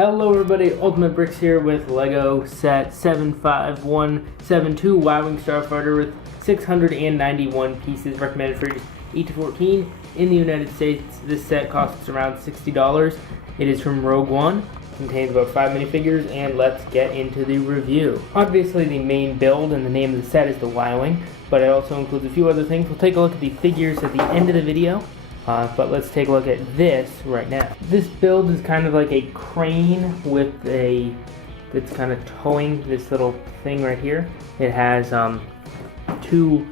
Hello everybody, Ultimate Bricks here with Lego set 75172 Y-Wing Starfighter with 691 pieces, recommended for ages 8 to 14. In the United States, this set costs around $60. It is from Rogue One, contains about 5 minifigures, and let's get into the review. Obviously the main build and the name of the set is the Y-Wing, but it also includes a few other things. We'll take a look at the figures at the end of the video. But let's take a look at this right now. This build is kind of like a crane with that's kind of towing this little thing right here. It has 2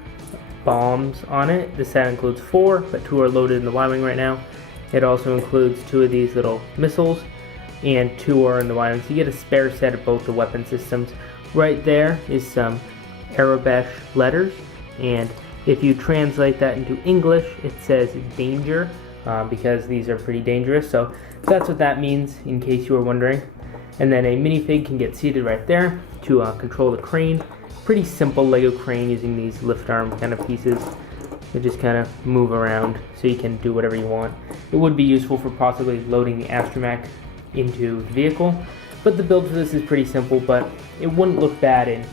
bombs on it. The set includes 4, but 2 are loaded in the Y-Wing right now. It also includes 2 of these little missiles, and 2 are in the Y-Wing. So you get a spare set of both the weapon systems. Right there is some Arabic letters, and if you translate that into English, it says danger, because these are pretty dangerous. So that's what that means, in case you were wondering. And then a minifig can get seated right there to control the crane. Pretty simple Lego crane using these lift arm kind of pieces. They just kind of move around so you can do whatever you want. It would be useful for possibly loading the astromech into the vehicle. But the build for this is pretty simple, but it wouldn't look bad in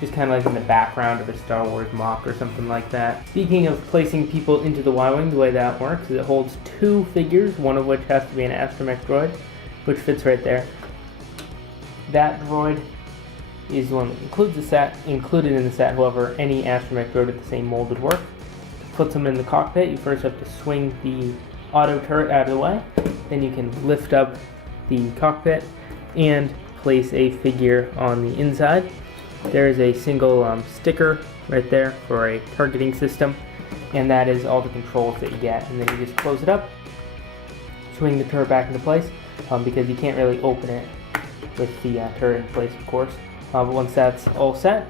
just kind of like in the background of a Star Wars mock or something like that. Speaking of placing people into the Y-Wing, the way that works is it holds 2 figures, one of which has to be an astromech droid, which fits right there. That droid is the one that included in the set. However, any astromech droid with the same mold would work. Puts them in the cockpit. You first have to swing the auto turret out of the way. Then you can lift up the cockpit and place a figure on the inside. There is a single sticker right there for a targeting system, and that is all the controls that you get. And then you just close it up, swing the turret back into place, because you can't really open it with the turret in place, of course. But once that's all set,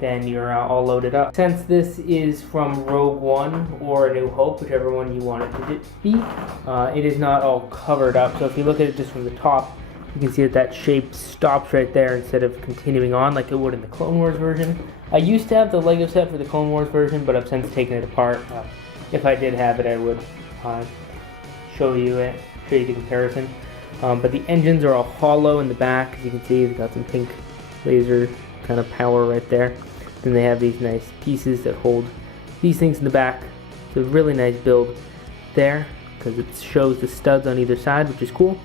then you're all loaded up. Since this is from Rogue One or A New Hope, whichever one you want it to be, it is not all covered up. So if you look at it just from the top, you can see that shape stops right there instead of continuing on like it would in the Clone Wars version. I used to have the Lego set for the Clone Wars version, but I've since taken it apart. If I did have it, I would show you the comparison. But the engines are all hollow in the back. As you can see, they've got some pink laser kind of power right there. Then they have these nice pieces that hold these things in the back. It's a really nice build there because it shows the studs on either side, which is cool.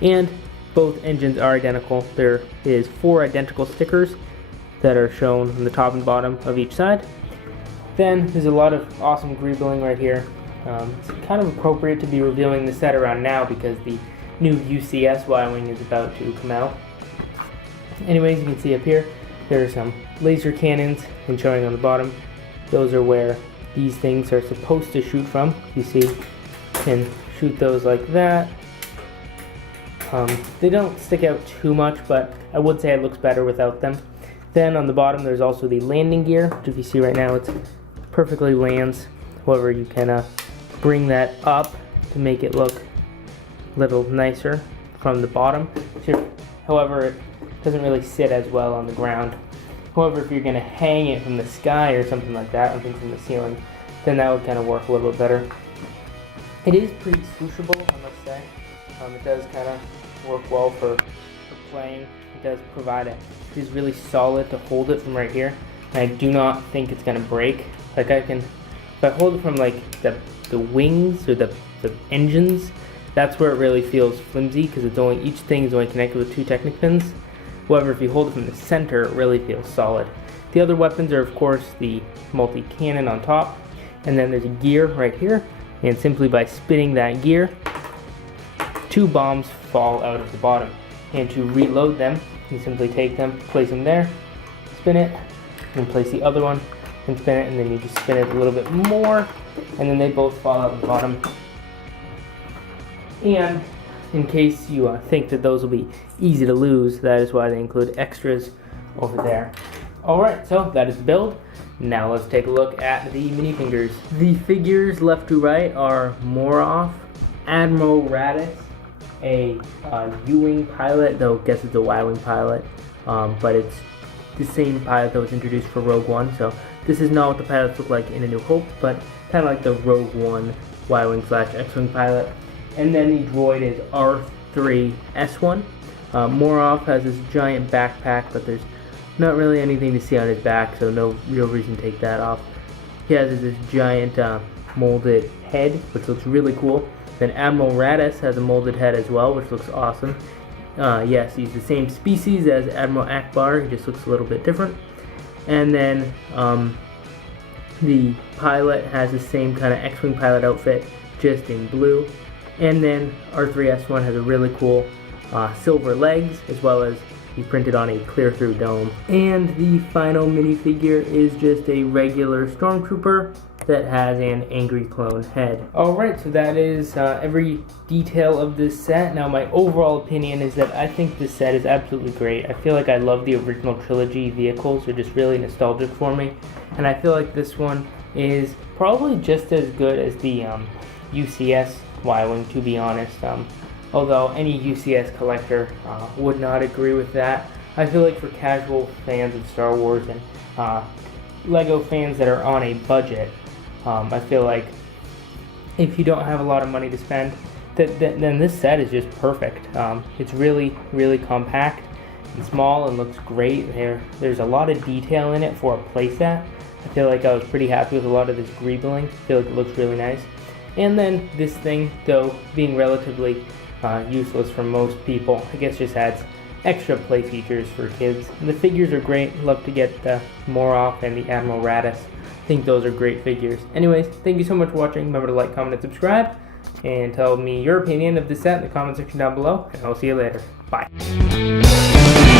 And both engines are identical. There is 4 identical stickers that are shown on the top and bottom of each side. Then there's a lot of awesome greebling right here. It's kind of appropriate to be reviewing the set around now because the new UCS Y-Wing is about to come out. Anyways, you can see up here there are some laser cannons, and showing on the bottom, those are where these things are supposed to shoot from. You see, you can shoot those like that. They don't stick out too much, but I would say it looks better without them. Then on the bottom there's also the landing gear, which if you see right now, it perfectly lands. However, you can bring that up to make it look a little nicer from the bottom. However, it doesn't really sit as well on the ground. However, if you're going to hang it from the sky or something like that, something from the ceiling, then that would kind of work a little bit better. It is pretty swooshable, I must say. It does kind of work well for playing. It does provide it is really solid to hold it from right here. And I do not think it's going to break. Like if I hold it from like the wings or the engines, that's where it really feels flimsy because each thing is only connected with 2 Technic pins. However, if you hold it from the center, it really feels solid. The other weapons are, of course, the multi-cannon on top, and then there's a gear right here, and simply by spinning that gear, 2 bombs fall out of the bottom. And to reload them, you simply take them, place them there, spin it, and place the other one, and spin it, and then you just spin it a little bit more, and then they both fall out the bottom. And in case you think that those will be easy to lose, that is why they include extras over there. Alright, so that is the build. Now let's take a look at the minifigures. The figures left to right are Moroff, Admiral Raditz, a U-Wing pilot, though I guess it's a Y-Wing pilot, but it's the same pilot that was introduced for Rogue One. So this is not what the pilots look like in A New Hope, but kind of like the Rogue One Y-Wing / X-Wing pilot. And then the droid is Arth 3S1. Morov has this giant backpack, but there's not really anything to see on his back, so no real reason to take that off. He has this giant molded head, which looks really cool. Then Admiral Raddus has a molded head as well, which looks awesome. Yes, he's the same species as Admiral Akbar, he just looks a little bit different. And then the pilot has the same kind of X-Wing pilot outfit, just in blue. And then R3S1 has a really cool silver legs, as well as he's printed on a clear-through dome. And the final minifigure is just a regular Stormtrooper that has an angry clone head. Alright, so that is every detail of this set. Now my overall opinion is that I think this set is absolutely great. I feel like I love the original trilogy vehicles. They're just really nostalgic for me. And I feel like this one is probably just as good as the UCS Y-Wing, to be honest. Although any UCS collector would not agree with that. I feel like for casual fans of Star Wars and LEGO fans that are on a budget, I feel like if you don't have a lot of money to spend, then this set is just perfect. It's really, really compact and small and looks great. There's a lot of detail in it for a playset. I feel like I was pretty happy with a lot of this greebling. I feel like it looks really nice. And then this thing, though being relatively useless for most people, I guess just adds extra play features for kids. And the figures are great. Love to get the Morov and the Admiral Raddus. I think those are great figures. Anyways, thank you so much for watching. Remember to like, comment, and subscribe. And tell me your opinion of this set in the comment section down below. And I'll see you later. Bye.